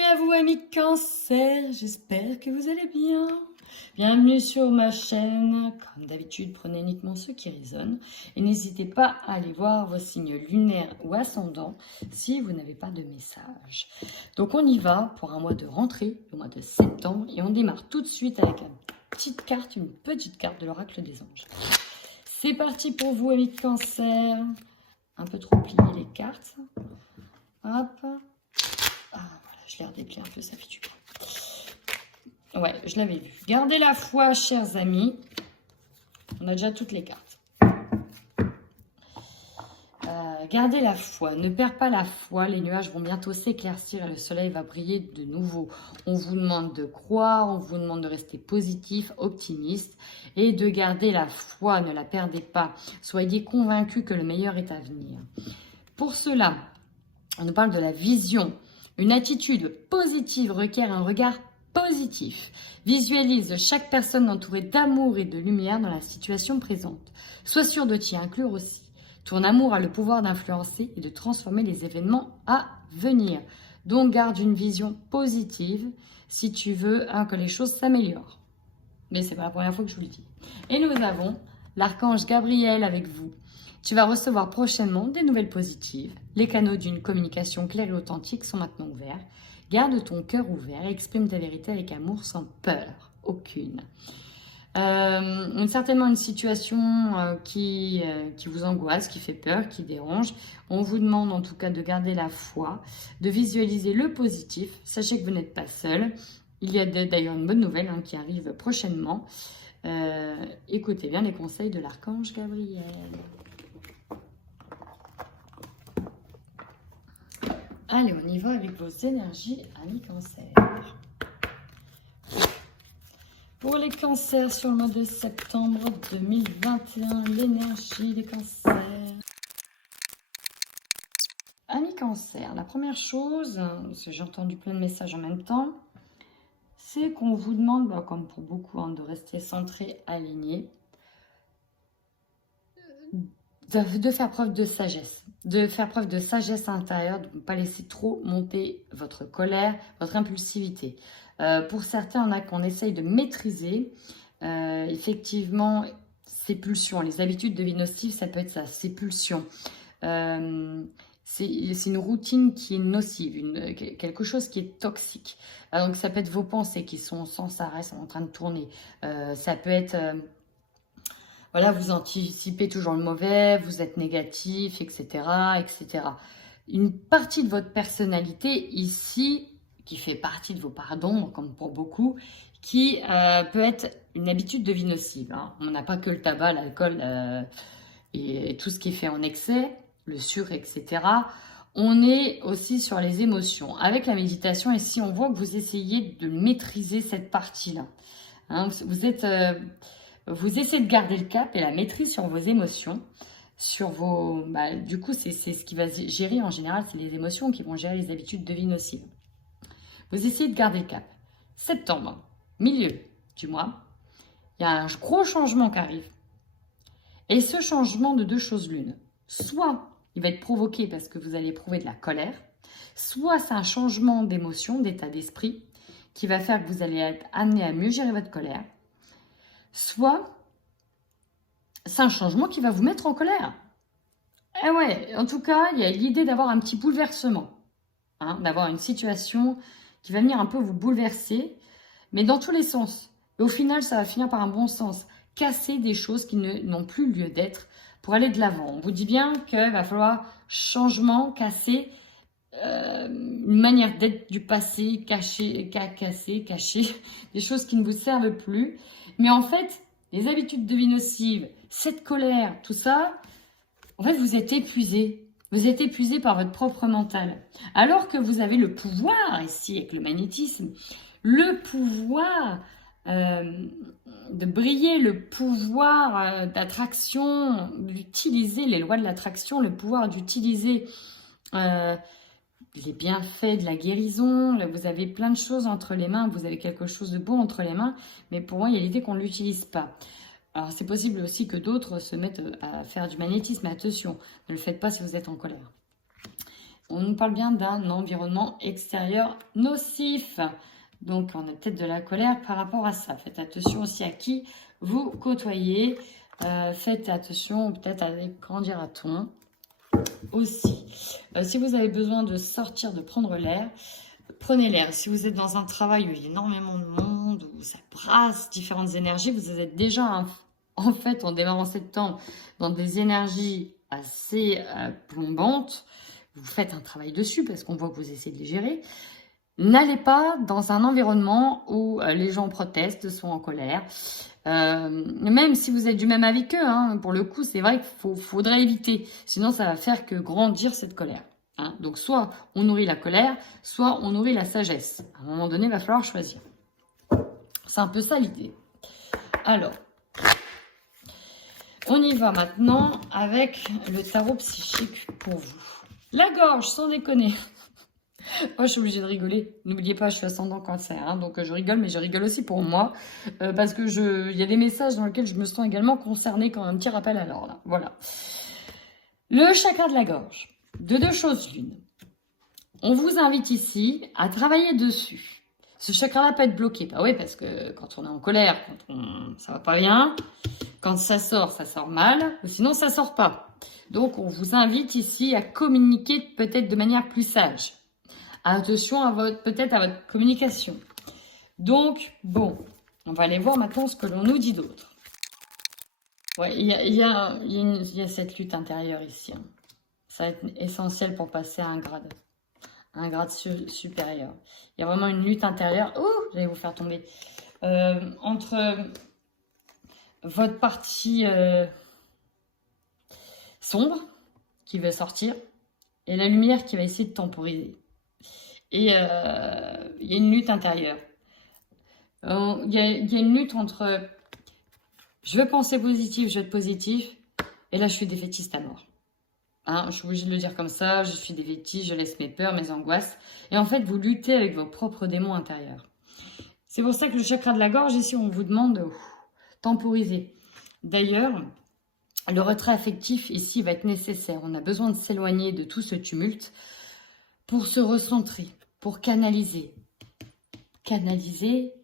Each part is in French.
Bienvenue à vous amis Cancer, j'espère que vous allez bien. Bienvenue sur ma chaîne. Comme d'habitude, prenez uniquement ceux qui résonnent et n'hésitez pas à aller voir vos signes lunaires ou ascendants si vous n'avez pas de message. Donc on y va pour un mois de rentrée, le mois de septembre, et on démarre tout de suite avec une petite carte de l'oracle des anges. C'est parti pour vous amis Cancer. Un peu trop plié les cartes. Hop. Ah, voilà, je les redéplie un peu, ça fait du bien. Ouais, je l'avais vu. Gardez la foi, chers amis. On a déjà toutes les cartes. Gardez la foi, ne perds pas la foi. Les nuages vont bientôt s'éclaircir et le soleil va briller de nouveau. On vous demande de croire, on vous demande de rester positif, optimiste et de garder la foi. Ne la perdez pas. Soyez convaincus que le meilleur est à venir. Pour cela, on nous parle de la vision. Une attitude positive requiert un regard positif. Visualise chaque personne entourée d'amour et de lumière dans la situation présente. Sois sûr de t'y inclure aussi. Ton amour a le pouvoir d'influencer et de transformer les événements à venir. Donc garde une vision positive si tu veux que les choses s'améliorent. Mais c'est pas la première fois que je vous le dis. Et nous avons l'archange Gabriel avec vous. Tu vas recevoir prochainement des nouvelles positives. Les canaux d'une communication claire et authentique sont maintenant ouverts. Garde ton cœur ouvert et exprime ta vérité avec amour sans peur aucune. Certainement une situation qui vous angoisse, qui fait peur, qui dérange. On vous demande en tout cas de garder la foi, de visualiser le positif. Sachez que vous n'êtes pas seul. Il y a d'ailleurs une bonne nouvelle qui arrive prochainement. Écoutez bien les conseils de l'archange Gabriel. Allez, on y va avec vos énergies, amis Cancer. Pour les cancers sur le mois de septembre 2021, l'énergie des cancers. Amis Cancer, la première chose, parce que j'ai entendu plein de messages en même temps, c'est qu'on vous demande, comme pour beaucoup, de rester centré, aligné, de faire preuve de sagesse. De faire preuve de sagesse intérieure, de ne pas laisser trop monter votre colère, votre impulsivité. Pour certains, on a qu'on essaye de maîtriser effectivement ces pulsions. Les habitudes de vie nocives, ça peut être ça, ces pulsions. C'est une routine qui est nocive, quelque chose qui est toxique. Donc ça peut être vos pensées qui sont sans arrêt en train de tourner. Ça peut être... voilà, vous anticipez toujours le mauvais, vous êtes négatif, etc., etc. Une partie de votre personnalité ici, qui fait partie de vos pardons, comme pour beaucoup, qui peut être une habitude de vie nocive. On n'a pas que le tabac, l'alcool et tout ce qui est fait en excès, le sucre, etc. On est aussi sur les émotions. Avec la méditation, ici, on voit que vous essayez de maîtriser cette partie-là. Vous essayez de garder le cap et la maîtrise sur vos émotions, sur vos... du coup, c'est ce qui va gérer en général, c'est les émotions qui vont gérer les habitudes de vie nocives. Vous essayez de garder le cap. Septembre, milieu du mois, il y a un gros changement qui arrive. Et ce changement de deux choses l'une. Soit il va être provoqué parce que vous allez éprouver de la colère, soit c'est un changement d'émotion, d'état d'esprit, qui va faire que vous allez être amené à mieux gérer votre colère, soit c'est un changement qui va vous mettre en colère. Eh ouais, en tout cas, il y a l'idée d'avoir un petit bouleversement, d'avoir une situation qui va venir un peu vous bouleverser, mais dans tous les sens. Et au final, ça va finir par un bon sens. Casser des choses qui n'ont plus lieu d'être pour aller de l'avant. On vous dit bien qu'il va falloir changement, casser une manière d'être du passé, casser, des choses qui ne vous servent plus. Mais en fait, les habitudes de vie nocives, cette colère, tout ça, en fait, vous êtes épuisé. Vous êtes épuisé par votre propre mental. Alors que vous avez le pouvoir, ici, avec le magnétisme, le pouvoir de briller, le pouvoir d'attraction, d'utiliser les lois de l'attraction, le pouvoir d'utiliser les bienfaits de la guérison. Là, vous avez plein de choses entre les mains, vous avez quelque chose de beau entre les mains, mais pour moi, il y a l'idée qu'on ne l'utilise pas. Alors, c'est possible aussi que d'autres se mettent à faire du magnétisme, mais attention, ne le faites pas si vous êtes en colère. on nous parle bien d'un environnement extérieur nocif. Donc, on a peut-être de la colère par rapport à ça. Faites attention aussi à qui vous côtoyez. Faites attention peut-être avec, comment dira-t-on, aussi. Si vous avez besoin de sortir, de prendre l'air, prenez l'air. Si vous êtes dans un travail où il y a énormément de monde, où ça brasse différentes énergies, vous êtes déjà, en fait, en démarrant septembre, dans des énergies assez plombantes. Vous faites un travail dessus parce qu'on voit que vous essayez de les gérer. N'allez pas dans un environnement où les gens protestent, sont en colère. Même si vous êtes du même avis qu'eux, hein, pour le coup, c'est vrai qu'il faudrait éviter. Sinon, ça va faire que grandir cette colère. Hein. Donc, soit on nourrit la colère, soit on nourrit la sagesse. À un moment donné, il va falloir choisir. C'est un peu ça l'idée. Alors, on y va maintenant avec le tarot psychique pour vous. La gorge, sans déconner. Moi, je suis obligée de rigoler. N'oubliez pas, je suis ascendant cancer. Hein, donc, je rigole, mais je rigole aussi pour moi. Parce que il y a des messages dans lesquels je me sens également concernée quand un petit rappel à l'ordre. Voilà. Le chakra de la gorge. De deux choses l'une. On vous invite ici à travailler dessus. Ce chakra-là peut être bloqué. Bah oui, parce que quand on est en colère, ça va pas bien. Quand ça sort mal. Ou sinon, ça sort pas. Donc, on vous invite ici à communiquer peut-être de manière plus sage. Attention peut-être à votre communication. Donc, bon, on va aller voir maintenant ce que l'on nous dit d'autre. Ouais, il y a cette lutte intérieure ici. Hein. Ça va être essentiel pour passer à un grade supérieur. Il y a vraiment une lutte intérieure. Ouh, j'allais vous faire tomber. Entre votre partie sombre qui veut sortir et la lumière qui va essayer de temporiser. Et il y a une lutte intérieure. Il y a une lutte entre je veux penser positif, je veux être positif, et là je suis défaitiste à mort. Hein, je suis obligée de le dire comme ça, je suis défaitiste, je laisse mes peurs, mes angoisses. Et en fait, vous luttez avec vos propres démons intérieurs. C'est pour ça que le chakra de la gorge, ici, on vous demande de temporiser. D'ailleurs, le retrait affectif, ici, va être nécessaire. On a besoin de s'éloigner de tout ce tumulte pour se recentrer, pour canaliser. Canaliser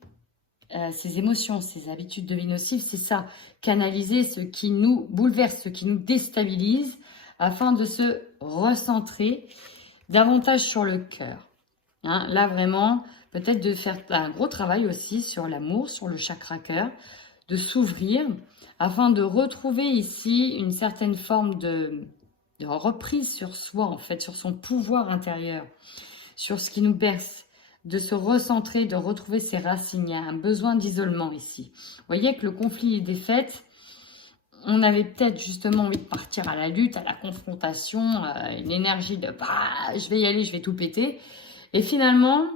ces émotions, ces habitudes de vie nocives, c'est ça. Canaliser ce qui nous bouleverse, ce qui nous déstabilise, afin de se recentrer davantage sur le cœur. Hein, là, vraiment, peut-être de faire un gros travail aussi sur l'amour, sur le chakra cœur, de s'ouvrir, afin de retrouver ici une certaine forme de reprise sur soi, en fait, sur son pouvoir intérieur, sur ce qui nous berce, de se recentrer, de retrouver ses racines. Il y a un besoin d'isolement ici. Vous voyez que le conflit est défaite. On avait peut-être justement envie de partir à la lutte, à la confrontation, une énergie de je vais y aller, je vais tout péter. Et finalement,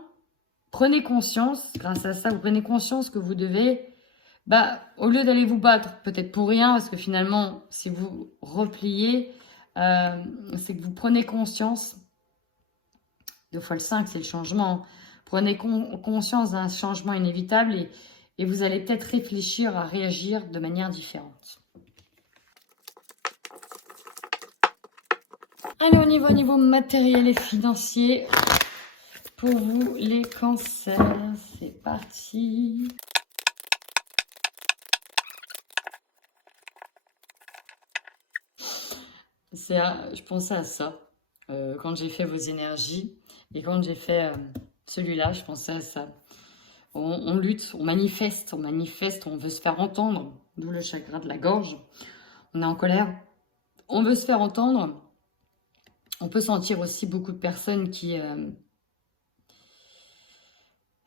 prenez conscience, grâce à ça, vous prenez conscience que vous devez, au lieu d'aller vous battre, peut-être pour rien, parce que finalement, si vous repliez, c'est que vous prenez conscience, 2 fois le 5, c'est le changement. Prenez conscience d'un changement inévitable et vous allez peut-être réfléchir à réagir de manière différente. Allez, on y va au niveau matériel et financier. Pour vous, les cancers, c'est parti. Je pensais à ça quand j'ai fait vos énergies. Et quand j'ai fait celui-là, je pensais à ça. On lutte, on manifeste, on veut se faire entendre. D'où le chakra de la gorge. On est en colère. On veut se faire entendre. On peut sentir aussi beaucoup de personnes qui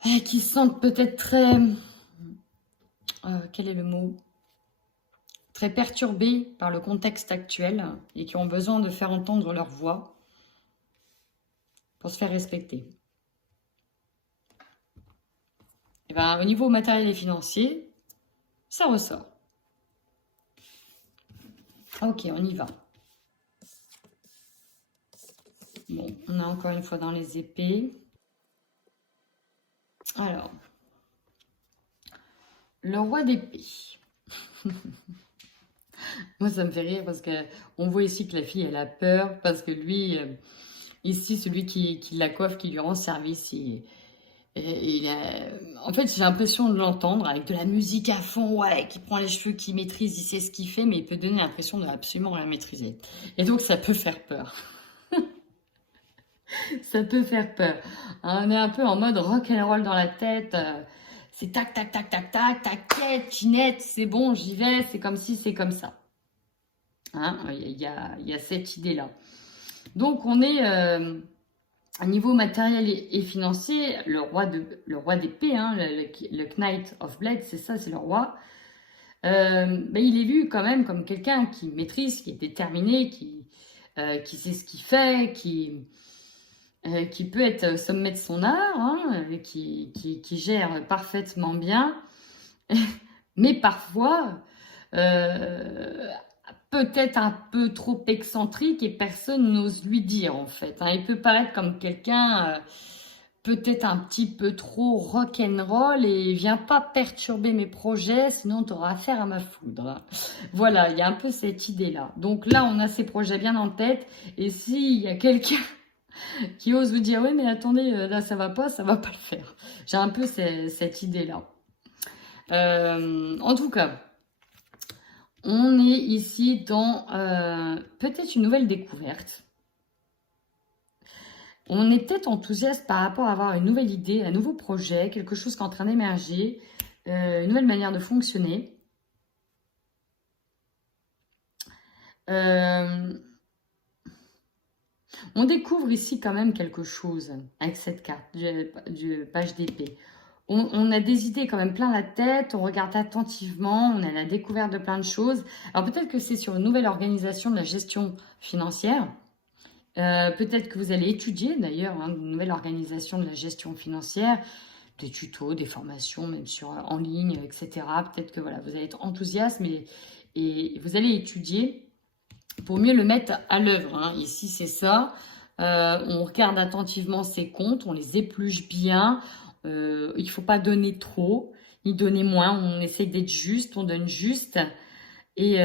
se sentent peut-être très... quel est le mot? Très perturbées par le contexte actuel et qui ont besoin de faire entendre leur voix pour se faire respecter. Et au niveau matériel et financier, ça ressort. Ok, on y va. Bon, on est encore une fois dans les épées. Alors, le roi d'épée. Moi, ça me fait rire parce qu'on voit ici que la fille, elle a peur parce que lui, Ici, celui qui la coiffe, qui lui rend service, en fait, j'ai l'impression de l'entendre avec de la musique à fond, ouais, qui prend les cheveux, qui maîtrise, il sait ce qu'il fait, mais il peut donner l'impression de absolument rien maîtriser. Et donc, ça peut faire peur. Ça peut faire peur. On est un peu en mode rock and roll dans la tête. C'est tac, tac, tac, tac, tac, tac, chinette, c'est bon, j'y vais, c'est comme si, c'est comme ça. Hein, il y a cette idée-là. Donc, on est à niveau matériel et financier, le roi d'épée, hein, le Knight of Blades, c'est ça, c'est le roi. Ben, il est vu quand même comme quelqu'un qui maîtrise, qui est déterminé, qui sait ce qu'il fait, qui peut être au sommet de son art, hein, qui gère parfaitement bien, mais parfois peut-être un peu trop excentrique et personne n'ose lui dire en fait. Hein. Il peut paraître comme quelqu'un peut-être un petit peu trop rock'n'roll et viens pas perturber mes projets, sinon tu auras affaire à ma foudre. Voilà, il y a un peu cette idée-là. Donc là, on a ces projets bien en tête et s'il y a quelqu'un qui ose vous dire oui mais attendez, là ça va pas le faire. J'ai un peu cette idée-là. En tout cas, on est ici dans peut-être une nouvelle découverte. On est peut-être enthousiaste par rapport à avoir une nouvelle idée, un nouveau projet, quelque chose qui est en train d'émerger, une nouvelle manière de fonctionner. On découvre ici quand même quelque chose avec cette carte du page d'épée. On a des idées quand même plein la tête, on regarde attentivement, on a la découverte de plein de choses. Alors peut-être que c'est sur une nouvelle organisation de la gestion financière. Peut-être que vous allez étudier d'ailleurs une nouvelle organisation de la gestion financière, des tutos, des formations, même en ligne, etc. Peut-être que voilà, vous allez être enthousiaste et vous allez étudier pour mieux le mettre à l'œuvre. Hein. Ici, c'est ça. On regarde attentivement ces comptes, on les épluche bien. Il ne faut pas donner trop, ni donner moins. On essaie d'être juste, on donne juste. Et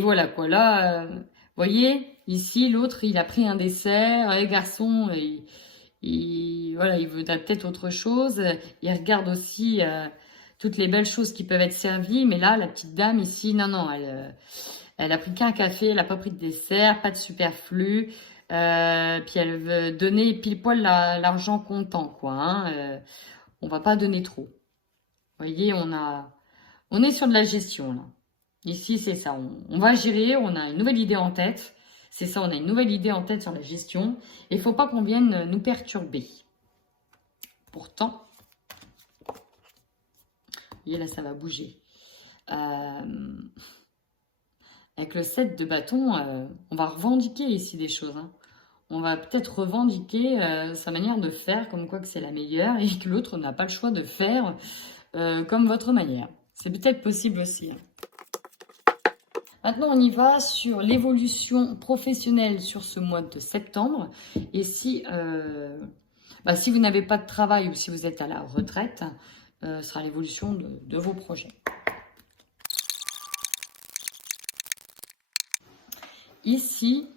voilà quoi. Là, vous voyez, ici, l'autre, il a pris un dessert. Les garçons, voilà, il veut peut-être autre chose. Il regarde aussi toutes les belles choses qui peuvent être servies. Mais là, la petite dame ici, non, elle a pris qu'un café, elle n'a pas pris de dessert, pas de superflu. Puis elle veut donner pile poil l'argent comptant, quoi. Hein. On va pas donner trop. Vous voyez, on est sur de la gestion, là. Ici, c'est ça. On va gérer, on a une nouvelle idée en tête. C'est ça, on a une nouvelle idée en tête sur la gestion. Et il ne faut pas qu'on vienne nous perturber. Pourtant, vous voyez, là, ça va bouger. Avec le 7 de bâton, on va revendiquer ici des choses. Hein. On va peut-être revendiquer sa manière de faire, comme quoi que c'est la meilleure, et que l'autre n'a pas le choix de faire comme votre manière. C'est peut-être possible aussi. Hein. Maintenant, on y va sur l'évolution professionnelle sur ce mois de septembre. Et si vous n'avez pas de travail ou si vous êtes à la retraite, ce sera l'évolution de vos projets. Ici,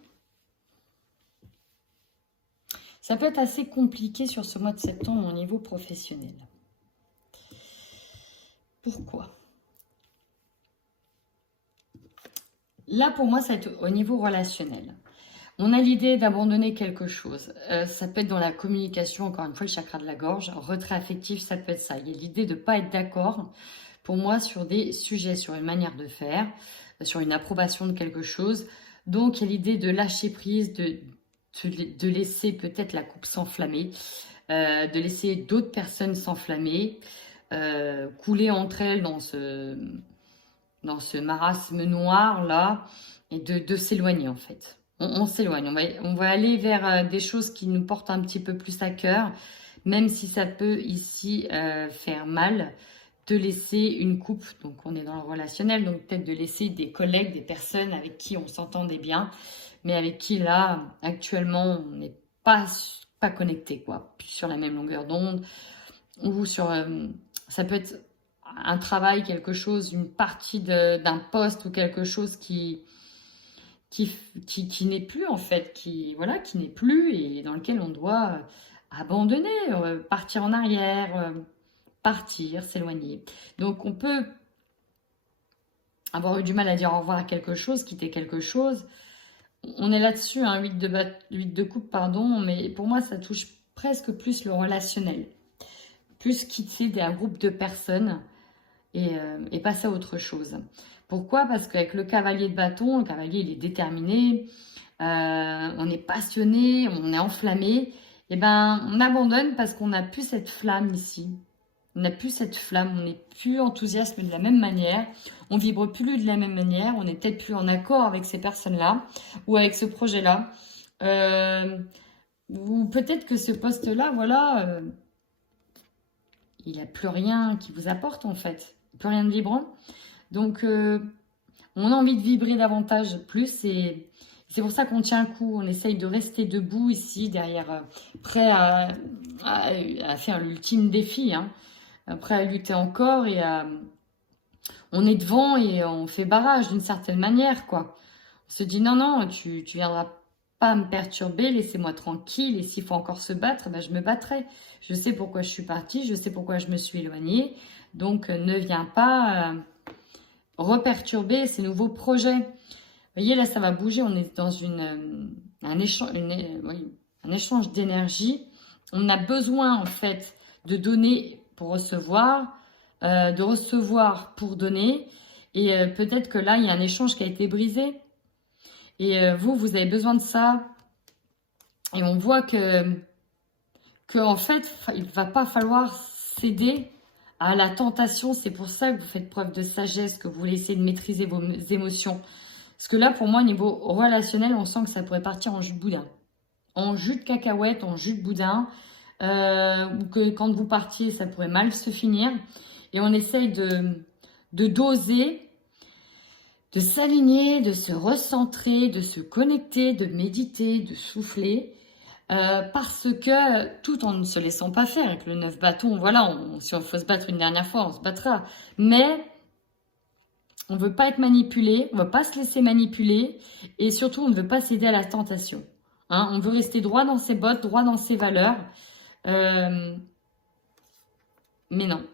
ça peut être assez compliqué sur ce mois de septembre au niveau professionnel. Pourquoi ? Là, pour moi, ça va être au niveau relationnel. On a l'idée d'abandonner quelque chose. Ça peut être dans la communication, encore une fois, le chakra de la gorge. Retrait affectif, ça peut être ça. Il y a l'idée de ne pas être d'accord, pour moi, sur des sujets, sur une manière de faire, sur une approbation de quelque chose. Donc, il y a l'idée de lâcher prise, de laisser peut-être la coupe s'enflammer, de laisser d'autres personnes s'enflammer, couler entre elles dans ce marasme noir là, et de s'éloigner en fait. On s'éloigne, on va aller vers des choses qui nous portent un petit peu plus à cœur, même si ça peut ici faire mal, de laisser une coupe, donc on est dans le relationnel, donc peut-être de laisser des collègues, des personnes avec qui on s'entendait bien, mais avec qui là, actuellement, on n'est pas connecté, quoi, sur la même longueur d'onde, ou sur, ça peut être un travail, quelque chose, une partie d'un poste ou quelque chose qui qui n'est plus en fait, voilà, qui n'est plus et dans lequel on doit abandonner, partir en arrière, partir, s'éloigner. Donc on peut avoir eu du mal à dire au revoir à quelque chose, quitter quelque chose. On est là-dessus, hein, 8 de coupe, pardon, mais pour moi ça touche presque plus le relationnel. Plus quitter un groupe de personnes et passer à autre chose. Pourquoi? Parce qu'avec le cavalier de bâton, le cavalier il est déterminé, on est passionné, on est enflammé, et ben on abandonne parce qu'on n'a plus cette flamme ici. On n'a plus cette flamme, on n'est plus enthousiaste de la même manière, on vibre plus de la même manière, on n'est peut-être plus en accord avec ces personnes-là ou avec ce projet-là. Ou peut-être que ce poste-là, voilà, il n'a plus rien qui vous apporte en fait, plus rien de vibrant. Donc, on a envie de vibrer davantage plus et c'est pour ça qu'on tient le coup. On essaye de rester debout ici, derrière, prêt à faire l'ultime défi, hein, prêt à lutter encore et on est devant et on fait barrage d'une certaine manière, quoi. On se dit non, tu viendras pas me perturber, laissez-moi tranquille et s'il faut encore se battre, ben, je me battrai. Je sais pourquoi je suis partie, je sais pourquoi je me suis éloignée, donc ne viens pas reperturber ces nouveaux projets. Vous voyez, là, ça va bouger. On est dans un échange d'énergie. On a besoin, en fait, de donner pour recevoir, de recevoir pour donner. Et peut-être que là, il y a un échange qui a été brisé. Et vous avez besoin de ça. Et on voit que en fait, il ne va pas falloir céder à la tentation. C'est pour ça que vous faites preuve de sagesse, que vous voulez essayer de maîtriser vos émotions. Parce que là, pour moi, au niveau relationnel, on sent que ça pourrait partir en jus de boudin. En jus de cacahuète, en jus de boudin. Ou que quand vous partiez, ça pourrait mal se finir. Et on essaye de doser, de s'aligner, de se recentrer, de se connecter, de méditer, de souffler. Parce que, tout en ne se laissant pas faire, avec le 9 bâtons, voilà, si on faut se battre une dernière fois, on se battra. Mais on ne veut pas être manipulé, on ne veut pas se laisser manipuler, et surtout, on ne veut pas céder à la tentation. Hein, on veut rester droit dans ses bottes, droit dans ses valeurs. Mais non,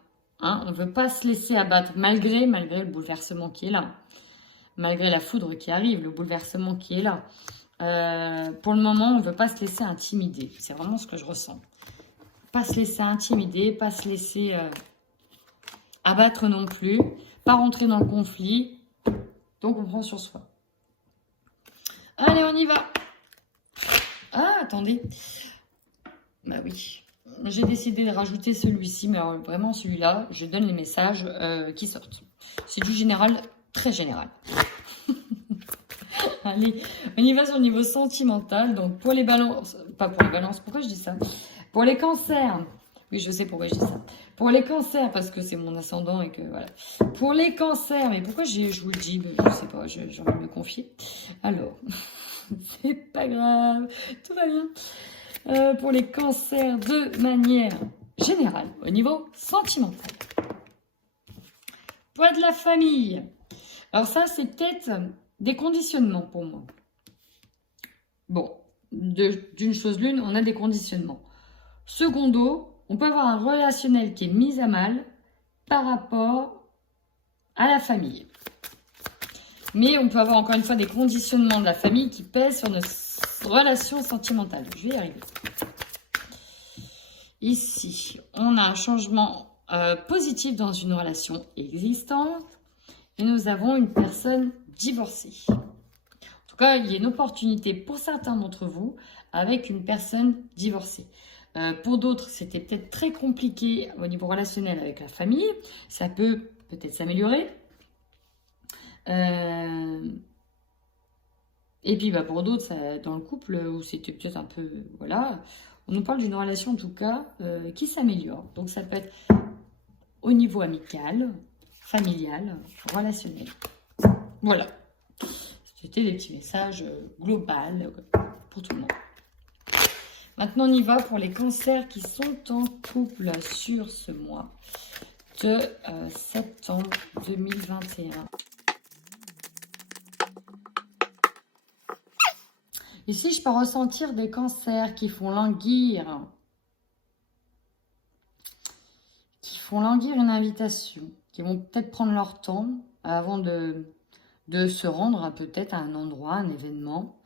hein, on ne veut pas se laisser abattre, malgré le bouleversement qui est là. Malgré la foudre qui arrive, le bouleversement qui est là. Pour le moment, on ne veut pas se laisser intimider. C'est vraiment ce que je ressens. Pas se laisser intimider, pas se laisser abattre non plus. Pas rentrer dans le conflit. Donc, on prend sur soi. Allez, on y va. Ah, attendez. Bah oui. J'ai décidé de rajouter celui-ci, mais alors, vraiment celui-là, je donne les messages qui sortent. C'est du général, très général. Allez, on y va sur le niveau sentimental. Donc, pour les balances, pas pour les balances, pourquoi je dis ça? Pour les cancers, oui, je sais pourquoi je dis ça. Pour les cancers, parce que c'est mon ascendant et que voilà. Pour les cancers, mais pourquoi je vous le dis? Je sais pas, j'ai envie de me confier. Alors, c'est pas grave, tout va bien. Pour les cancers de manière générale, au niveau sentimental. Poids de la famille. Alors ça, c'est peut-être des conditionnements pour moi. Bon, d'une chose l'une, on a des conditionnements. Secondo, on peut avoir un relationnel qui est mis à mal par rapport à la famille. Mais on peut avoir encore une fois des conditionnements de la famille qui pèsent sur nos relations sentimentales. Je vais y arriver. Ici, on a un changement positif dans une relation existante. Et nous avons une personne divorcée. En tout cas, il y a une opportunité pour certains d'entre vous avec une personne divorcée. Pour d'autres, c'était peut-être très compliqué au niveau relationnel avec la famille. Ça peut peut-être s'améliorer. Et puis pour d'autres, dans le couple, où c'était peut-être un peu... Voilà, on nous parle d'une relation en tout cas qui s'améliore. Donc ça peut être au niveau amical, familial, relationnel. Voilà. C'était des petits messages globaux pour tout le monde. Maintenant, on y va pour les cancers qui sont en couple sur ce mois de septembre 2021. Ici, je peux ressentir des cancers qui font languir. Qui font languir une invitation. Qui vont peut-être prendre leur temps avant de se rendre peut-être à un endroit, un événement.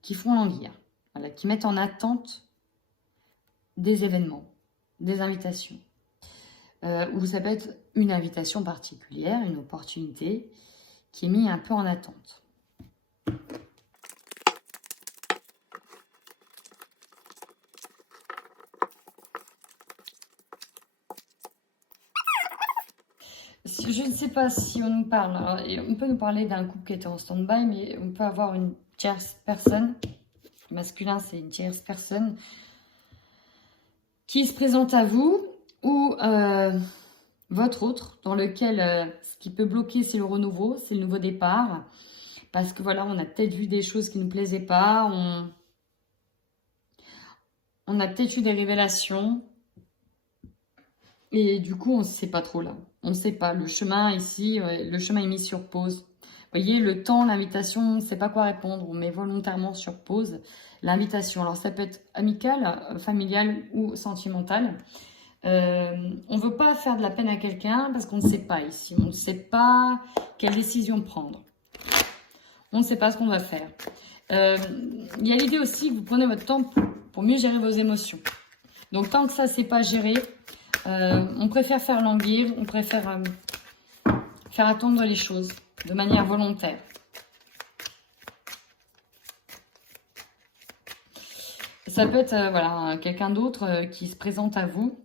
Qui font languir. Voilà, qui mettent en attente des événements, des invitations. Ou ça peut être une invitation particulière, une opportunité qui est mise un peu en attente. Je ne sais pas si on nous parle, alors, on peut nous parler d'un couple qui était en stand-by, mais on peut avoir une tierce personne, masculin c'est une tierce personne, qui se présente à vous, ou votre autre, dans lequel ce qui peut bloquer c'est le renouveau, c'est le nouveau départ, parce que voilà, on a peut-être vu des choses qui ne nous plaisaient pas, on a peut-être eu des révélations, et du coup on ne sait pas trop là. On ne sait pas, le chemin ici, le chemin est mis sur pause. Vous voyez, le temps, l'invitation, on ne sait pas quoi répondre. On met volontairement sur pause l'invitation. Alors ça peut être amical, familial ou sentimental. On ne veut pas faire de la peine à quelqu'un parce qu'on ne sait pas ici. On ne sait pas quelle décision prendre. On ne sait pas ce qu'on va faire. Il y a l'idée aussi que vous prenez votre temps pour mieux gérer vos émotions. Donc tant que ça, c'est pas géré, on préfère faire languir, on préfère faire attendre les choses de manière volontaire. Ça peut être voilà, quelqu'un d'autre qui se présente à vous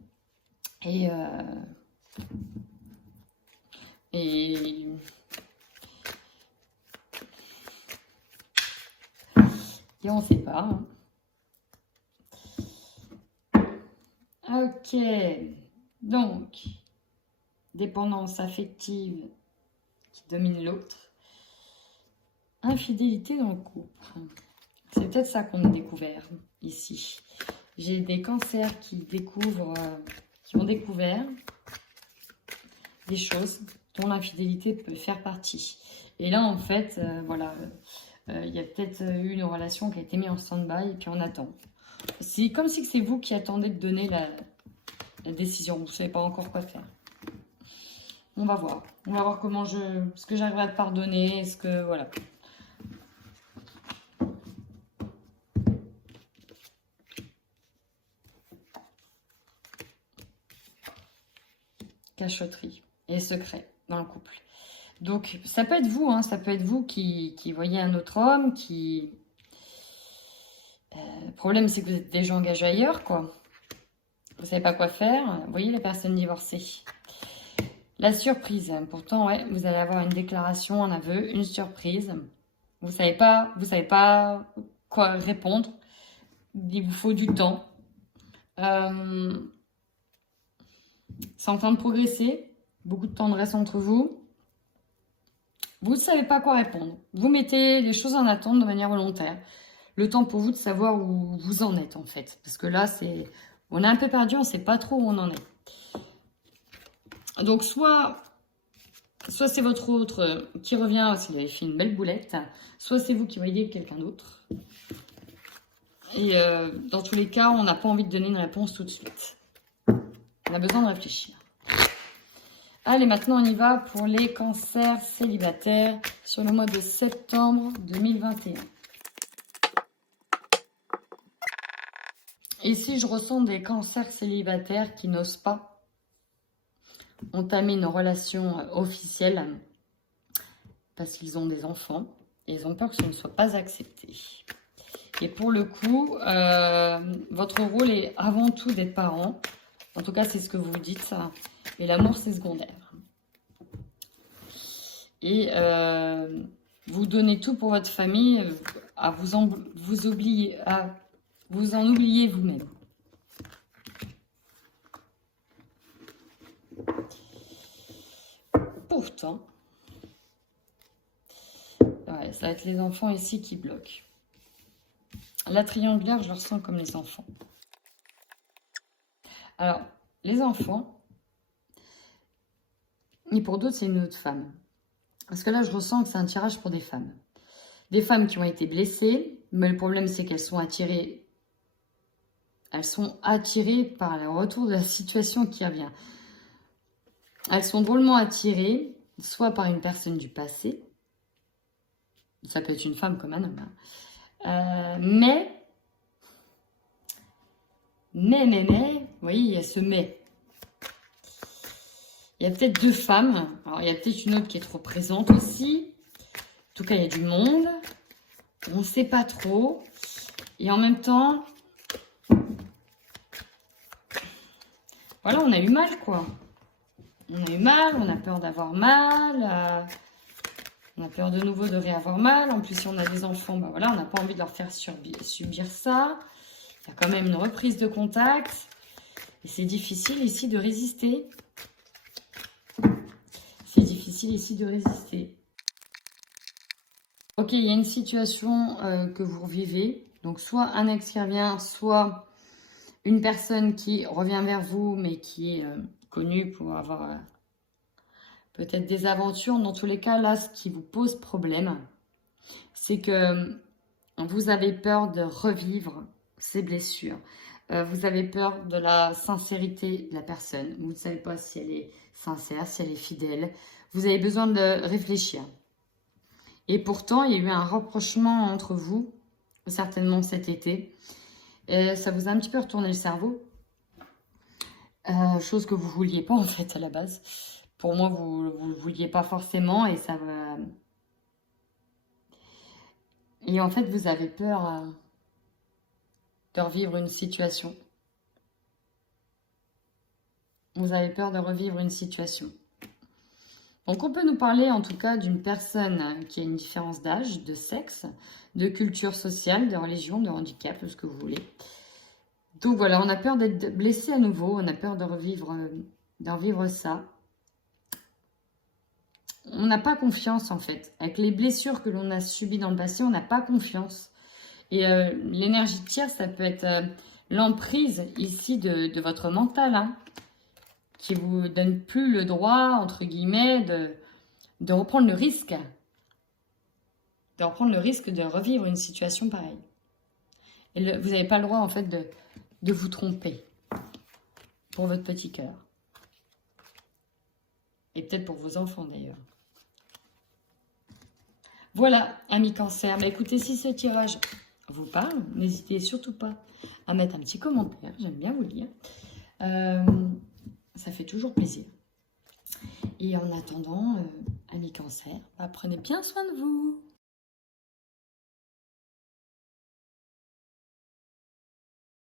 et on ne sait pas. Ok, donc, dépendance affective qui domine l'autre. Infidélité dans le couple. C'est peut-être ça qu'on a découvert ici. J'ai des cancers qui découvrent, qui ont découvert des choses dont l'infidélité peut faire partie. Et là, en fait, voilà, il y a peut-être eu une relation qui a été mise en stand-by et puis on attend. C'est comme si c'est vous qui attendez de donner la décision. Vous ne savez pas encore quoi faire. On va voir. On va voir comment ce que j'arriverai à te pardonner. Est-ce que, voilà. Cachotterie et secret dans le couple. Donc, ça peut être vous, hein, ça peut être vous qui voyez un autre homme, qui... le problème, c'est que vous êtes déjà engagé ailleurs, quoi. Vous savez pas quoi faire. Vous voyez les personnes divorcées. La surprise. Pourtant, ouais, vous allez avoir une déclaration, un aveu, une surprise. Vous savez pas quoi répondre. Il vous faut du temps. C'est en train de progresser. Beaucoup de tendresse entre vous. Vous ne savez pas quoi répondre. Vous mettez les choses en attente de manière volontaire. Le temps pour vous de savoir où vous en êtes, en fait. Parce que là, on est un peu perdu, on ne sait pas trop où on en est. Donc, soit c'est votre autre qui revient, s'il avait fait une belle boulette, soit c'est vous qui voyez quelqu'un d'autre. Et dans tous les cas, on n'a pas envie de donner une réponse tout de suite. On a besoin de réfléchir. Allez, maintenant on y va pour les cancers célibataires sur le mois de septembre 2021. Ici, je ressens des cancers célibataires qui n'osent pas entamer une relation officielle parce qu'ils ont des enfants et ils ont peur que ce ne soit pas accepté. Et pour le coup, votre rôle est avant tout d'être parent. En tout cas, c'est ce que vous dites. Et l'amour, c'est secondaire. Et vous donnez tout pour votre famille, à vous en oublier vous-même. Pourtant, ouais, ça va être les enfants ici qui bloquent. La triangulaire, je le ressens comme les enfants. Alors, les enfants, et pour d'autres, c'est une autre femme. Parce que là, je ressens que c'est un tirage pour des femmes. Des femmes qui ont été blessées, mais le problème c'est qu'elles sont attirées. Elles sont attirées par le retour de la situation qui revient. Elles sont drôlement attirées, soit par une personne du passé, ça peut être une femme comme un homme, hein. Vous voyez, il y a ce mais. Il y a peut-être 2 femmes, alors il y a peut-être une autre qui est trop présente aussi. En tout cas, il y a du monde, on ne sait pas trop. Et en même temps, voilà, on a eu mal, quoi. On a eu mal, on a peur d'avoir mal, on a peur de nouveau de réavoir mal. En plus, si on a des enfants, ben voilà, on n'a pas envie de leur faire subir ça. Il y a quand même une reprise de contact. Et c'est difficile ici de résister. C'est difficile ici de résister. Ok, il y a une situation que vous revivez. Donc, soit un ex qui revient, soit une personne qui revient vers vous, mais qui est connue pour avoir peut-être des aventures. Dans tous les cas, là, ce qui vous pose problème, c'est que vous avez peur de revivre ces blessures. Vous avez peur de la sincérité de la personne. Vous ne savez pas si elle est sincère, si elle est fidèle. Vous avez besoin de réfléchir. Et pourtant, il y a eu un rapprochement entre vous, certainement cet été. Ça vous a un petit peu retourné le cerveau. Chose que vous ne vouliez pas en fait à la base. Pour moi, vous ne le vouliez pas forcément et ça va... Et en fait, vous avez peur de revivre une situation. Vous avez peur de revivre une situation. Donc, on peut nous parler en tout cas d'une personne qui a une différence d'âge, de sexe, de culture sociale, de religion, de handicap, ce que vous voulez. Donc voilà, on a peur d'être blessé à nouveau, on a peur de revivre ça. On n'a pas confiance en fait. Avec les blessures que l'on a subies dans le passé, on n'a pas confiance. Et l'énergie de tiers, ça peut être l'emprise ici de votre mental, hein, qui vous donne plus le droit, entre guillemets, de reprendre le risque. De reprendre le risque de revivre une situation pareille. Et vous n'avez pas le droit, en fait, de vous tromper pour votre petit cœur. Et peut-être pour vos enfants, d'ailleurs. Voilà, amis cancer. Mais écoutez, si ce tirage vous parle, n'hésitez surtout pas à mettre un petit commentaire. J'aime bien vous lire. Ça fait toujours plaisir. Et en attendant, amis cancer, prenez bien soin de vous.